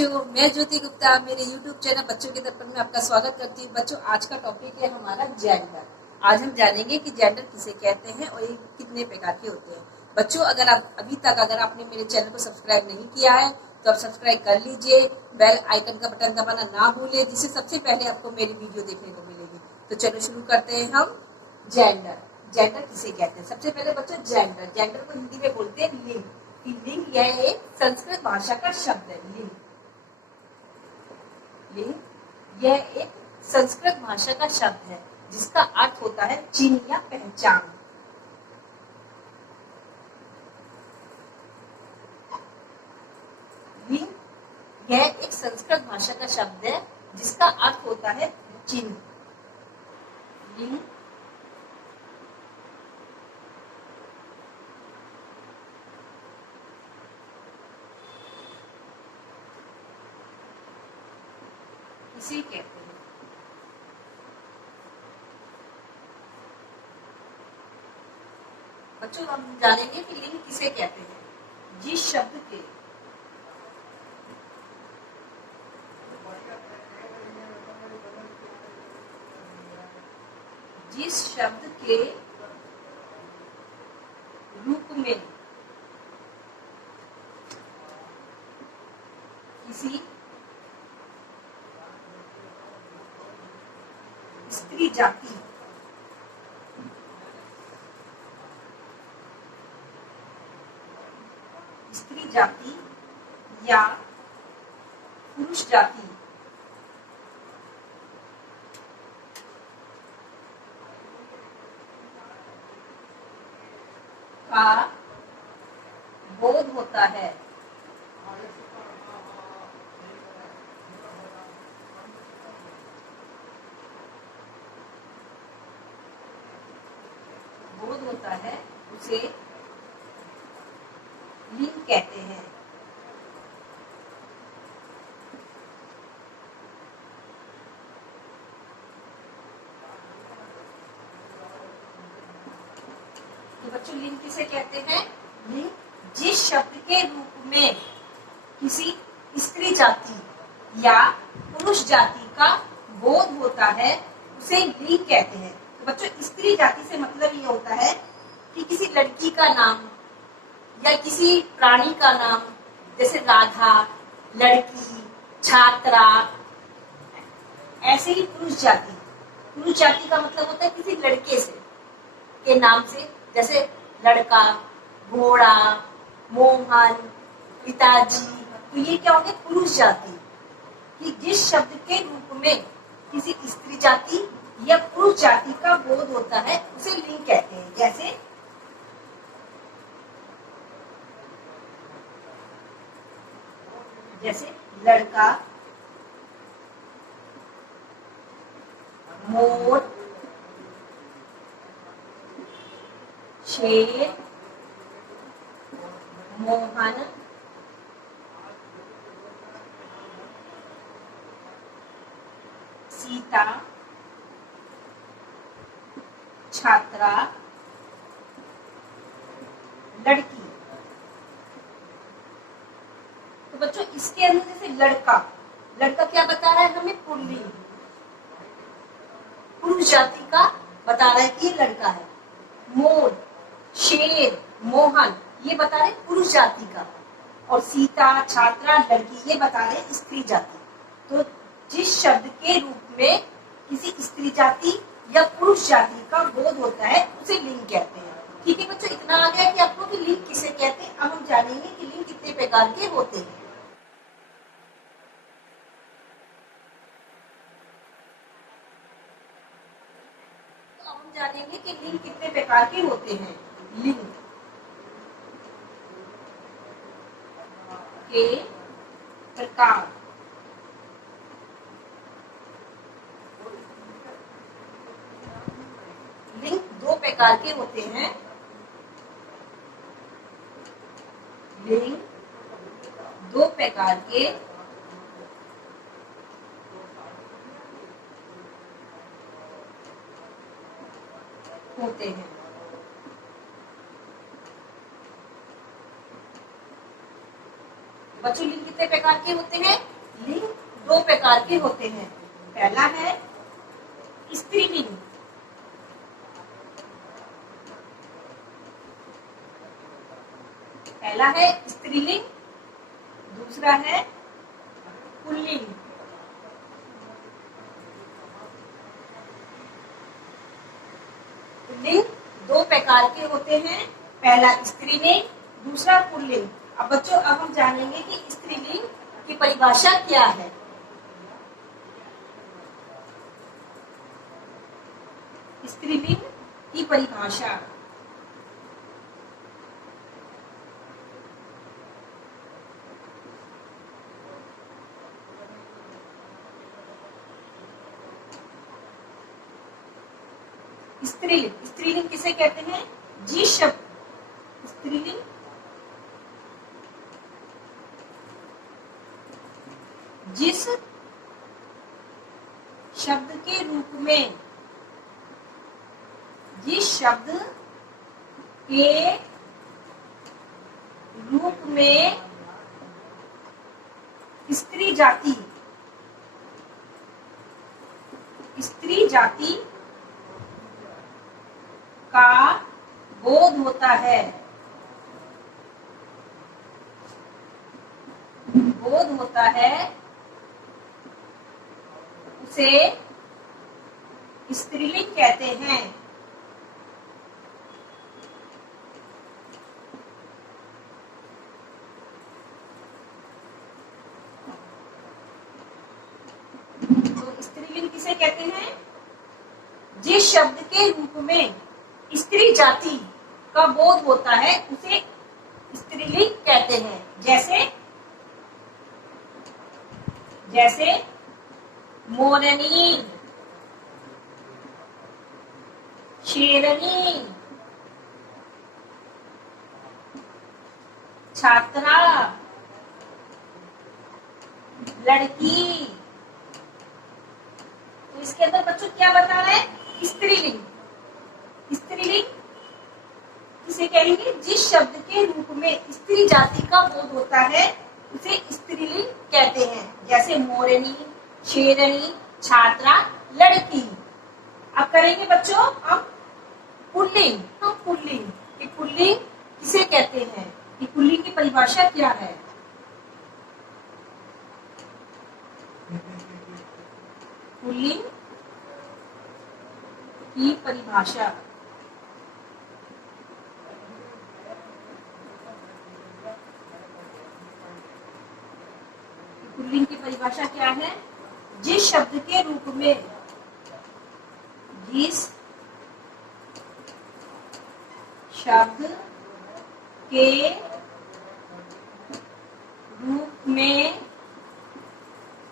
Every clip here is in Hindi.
बच्चों, मैं ज्योति गुप्ता मेरे YouTube चैनल बच्चों के दर्पण में आपका स्वागत करती हूँ। बच्चों, आज का टॉपिक है हमारा जेंडर। आज हम जानेंगे कि जेंडर किसे कहते हैं और ये कितने प्रकार के होते हैं। बच्चों, अगर आपने मेरे चैनल को सब्सक्राइब नहीं किया है तो आप सब्सक्राइब कर लीजिए। बेल आइकन का बटन दबाना ना भूले, जिससे सबसे पहले आपको मेरी वीडियो देखने को मिलेगी। तो चलो शुरू करते हैं हम। जेंडर जेंडर किसे कहते हैं? सबसे पहले बच्चों, जेंडर को हिंदी में बोलते हैं लिंग। लिंग यह एक संस्कृत भाषा का शब्द है। लिंग यह एक संस्कृत भाषा का शब्द है जिसका अर्थ होता है चिन्ह या पहचान। लिंग यह एक संस्कृत भाषा का शब्द है जिसका अर्थ होता है चिन्ह। लिंग इसे कहते हैं। बच्चों, हम जानेंगे कि लिंग किसे कहते हैं। जिस शब्द के रूप में किसी स्त्री जाति या पुरुष जाति का बोध होता है उसे लिंग कहते हैं। तो बच्चों, लिंग किसे कहते हैं? लिंग जिस शब्द के रूप में किसी स्त्री जाति या पुरुष जाति का बोध होता है उसे लिंग कहते हैं। तो बच्चों, स्त्री जाति से मतलब ये होता है कि किसी लड़की का नाम या किसी प्राणी का नाम, जैसे राधा, लड़की, छात्रा। ऐसे ही पुरुष जाति का मतलब होता है किसी लड़के से के नाम से, जैसे लड़का, घोड़ा, मोहन, पिताजी। तो ये क्या होंगे? पुरुष जाति। कि जिस शब्द के रूप में किसी स्त्री जाति या पुरुष जाति का बोध होता है उसे लिंग कहते हैं। जैसे लड़का, मोर, शेर, मोहन, सीता, छात्रा, लड़की। तो बच्चों, इसके अंदर जैसे लड़का क्या बता रहा है हमें? पुल्लिंग। पुरुष जाति का बता रहा है कि ये लड़का है। मोर, शेर, मोहन ये बता रहे पुरुष जाति का। और सीता, छात्रा, लड़की ये बता रहे स्त्री जाति। तो जिस शब्द के रूप में किसी स्त्री जाति या पुरुष जाति का बोध होता है उसे लिंग कहते हैं। ठीक है बच्चों, इतना आ गया कि आपको कि लिंग किसे कहते हैं। अब हम जानेंगे कि लिंग कितने प्रकार के होते हैं। तो हम जानेंगे कि लिंग कितने प्रकार के होते हैं। लिंग के प्रकार। लिंग दो प्रकार के होते हैं। लिंग दो प्रकार के होते हैं। बच्चों लिंग कितने प्रकार के होते हैं? लिंग 2 प्रकार के होते हैं। पहला है स्त्रीलिंग, पहला है स्त्रीलिंग, दूसरा है पुल्लिंग। लिंग 2 प्रकार के होते हैं, पहला स्त्रीलिंग, दूसरा पुल्लिंग। अब बच्चों अब हम जानेंगे कि स्त्रीलिंग की परिभाषा क्या है। स्त्रीलिंग की परिभाषा, स्त्रीलिंग, स्त्रीलिंग किसे कहते हैं? जिस शब्द, स्त्रीलिंग जिस शब्द के रूप में, जिस शब्द के रूप में स्त्री जाति, स्त्री जाति का बोध होता है, बोध होता है, उसे स्त्रीलिंग कहते हैं। तो स्त्रीलिंग किसे कहते हैं? जिस शब्द के रूप में स्त्री जाति का बोध होता है उसे स्त्रीलिंग कहते हैं। जैसे जैसे मोरनी, शेरनी, छात्रा, लड़की। तो इसके अंदर बच्चों क्या बता रहे हैं? स्त्रीलिंग। स्त्रीलिंग किसे कहेंगे? जिस शब्द के रूप में स्त्री जाति का बोध होता है उसे स्त्रीलिंग कहते हैं। जैसे मोरनी, शेरनी, छात्रा, लड़की। अब करेंगे बच्चों हम पुल्लिंग। तो पुल्लिंग, ये पुल्लिंग किसे कहते हैं? ये पुल्लिंग की परिभाषा क्या है? पुल्लिंग की परिभाषा, पुल्लिंग की परिभाषा क्या है? जिस शब्द के रूप में, जिस शब्द के रूप में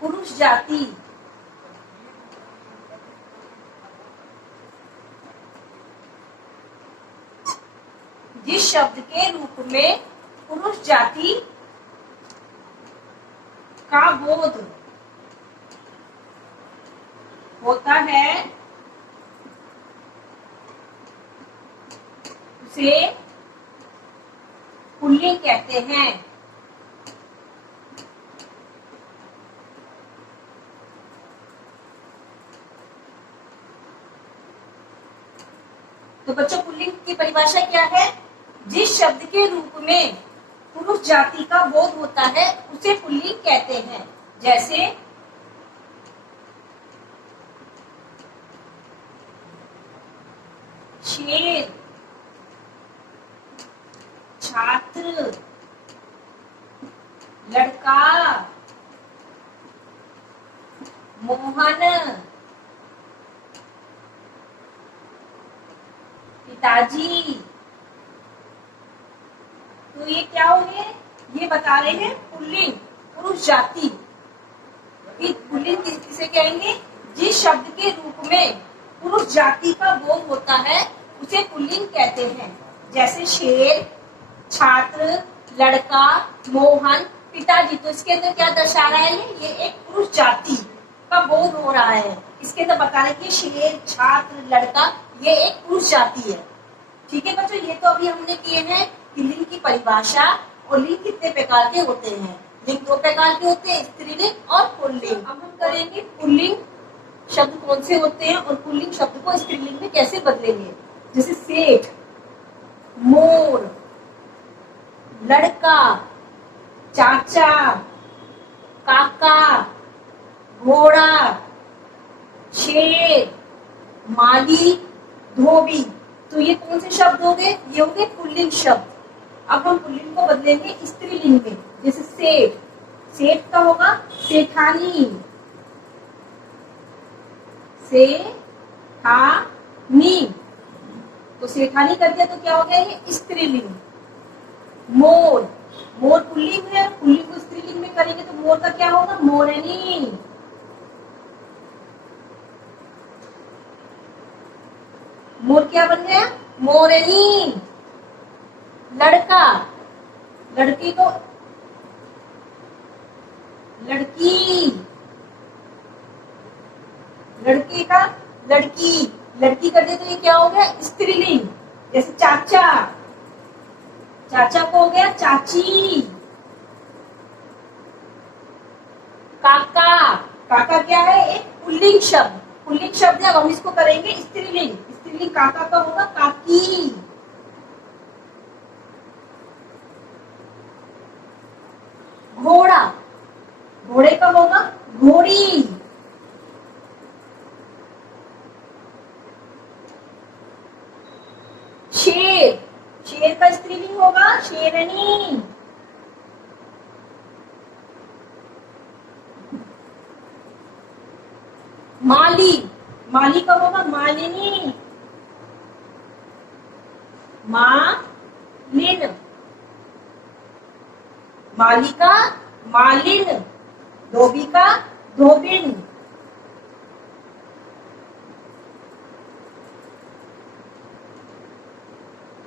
पुरुष जाति, जिस शब्द के रूप में पुरुष जाति का बोध होता है उसे पुल्लिंग कहते हैं। तो बच्चों पुल्लिंग की परिभाषा क्या है? जिस शब्द के रूप में पुरुष जाति का बोध होता है उसे पुल्लिंग कहते हैं। जैसे शेर, छात्र, लड़का, मोहन, पिताजी। तो ये क्या हो गए? ये बता रहे हैं पुल्लिंग, पुरुष जाति। पुल्लिंग किसे कहेंगे? जिस शब्द के रूप में पुरुष जाति का बोध होता है उसे पुल्लिंग कहते हैं। जैसे शेर, छात्र, लड़का, मोहन, पिताजी। तो इसके अंदर क्या दर्शा रहा है? ये एक पुरुष जाति का बोध हो रहा है। इसके अंदर बता रहे कि शेर, छात्र, लड़का ये एक पुरुष जाति है। ठीक है बच्चों, ये तो अभी हमने किए हैं कि लिंग की परिभाषा और लिंग कितने प्रकार के होते हैं। लिंग दो प्रकार के होते हैं, स्त्रीलिंग और पुल्लिंग। अब हम करेंगे पुल्लिंग शब्द कौन से होते हैं और पुल्लिंग शब्द को स्त्रीलिंग में कैसे बदलेंगे। जैसे सेठ, मोर, लड़का, चाचा, काका, घोड़ा, शेर, माली, धोबी। तो ये कौन से शब्द हो गए, ये हो गए पुल्लिंग शब्द। अब हम पुल्लिंग को बदलेंगे स्त्रीलिंग में। जैसे सेठ, सेठ का होगा सेठानी, सेठानी। तो सेठानी कर दिया तो क्या हो गया, ये स्त्रीलिंग। मोर, मोर पुल्लिंग है, पुल्लिंग को स्त्रीलिंग में करेंगे तो मोर का क्या होगा, मोरनी। मोर क्या बन गया, मोरनी। लड़का, लड़की को लड़की, लड़के का लड़की, लड़की कर दे तो ये क्या हो गया, स्त्रीलिंग। जैसे चाचा, चाचा को हो गया चाची। काका, काका क्या है, एक पुल्लिंग शब्द, पुल्लिंग शब्द है। अब हम इसको करेंगे स्त्रीलिंग, स्त्रीलिंग काका का होगा काकी। घोड़ा, घोड़े का होगा घोड़ी। शेर, शेर का स्त्रीलिंग होगा शेरनी। माली, माली का होगा मालिनी। मालिन, माली का मालिन। धोबी का धोबिन।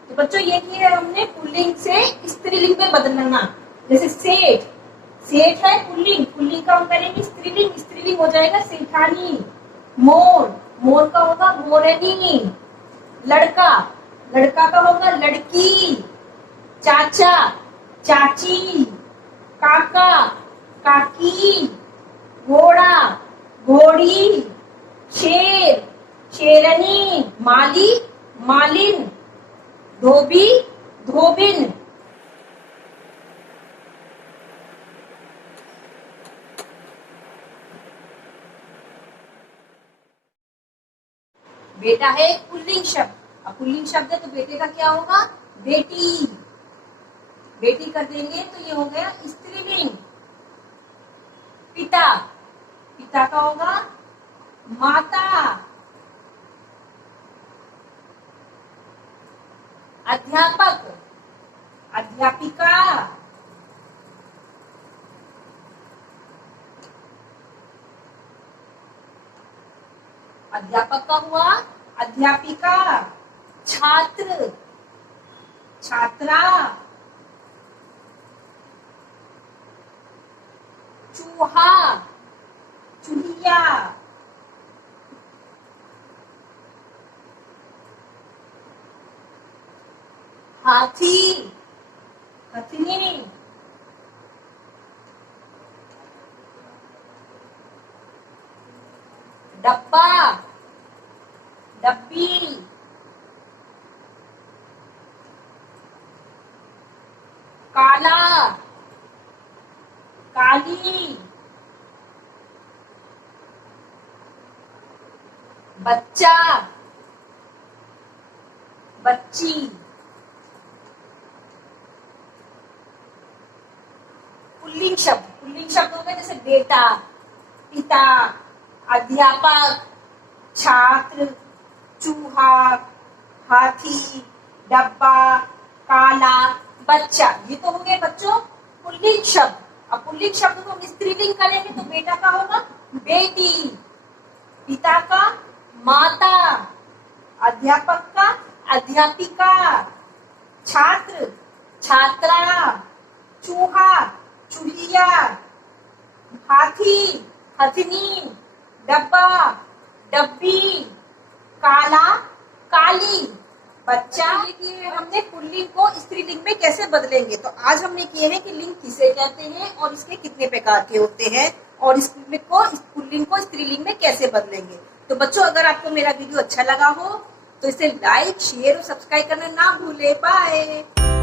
तो बच्चों ये किया है हमने पुल्लिंग से स्त्रीलिंग में बदलना। जैसे सेठ, सेठ है पुल्लिंग, पुल्लिंग का हम करेंगे स्त्रीलिंग, स्त्रीलिंग हो जाएगा सेठानी। मोर, मोर का होगा मोरनी। लड़का, लड़का का होगा लड़की। चाचा, चाची। काका, काकी। घोड़ा, घोड़ी। शेर, शेरनी। माली, मालिन। धोबी, धोबिन। बेटा है पुल्लिंग शब्द। अब पुल्लिंग शब्द है तो बेटे का क्या होगा, बेटी। बेटी कर देंगे तो ये हो गया स्त्रीलिंग। पिता, पिता का होगा माता। अध्यापक, अध्यापिका। अध्यापक का हुआ अध्यापिका। छात्र, छात्रा। चूहा, चूहिया। हाथी, हथनी। डब्बा, डब्बी। काला, काली। बच्चा, बच्ची। पुल्लिंग शब्द, पुल्लिंग शब्द हो गए जैसे बेटा, पिता, अध्यापक, छात्र, चूहा, हाथी, डब्बा, काला, बच्चा। ये तो हो गए बच्चों पुल्लिंग शब्द। अब पुल्लिंग शब्द को हम स्त्रीलिंग करेंगे तो बेटा का होगा बेटी, पिता का माता, अध्यापक का अध्यापिका, छात्र, छात्रा, चूहा, चूहिया, हाथी, हथनी, डब्बा, डब्बी, काला, काली। बच्चा कि हमने पुल्लिंग को स्त्रीलिंग में कैसे बदलेंगे। तो आज हमने किए हैं कि लिंग किसे कहते हैं और इसके कितने प्रकार के होते हैं और इस पुल्लिंग को स्त्रीलिंग में कैसे बदलेंगे। तो बच्चों अगर आपको मेरा वीडियो अच्छा लगा हो तो इसे लाइक, शेयर और सब्सक्राइब करना ना भूले। बाय।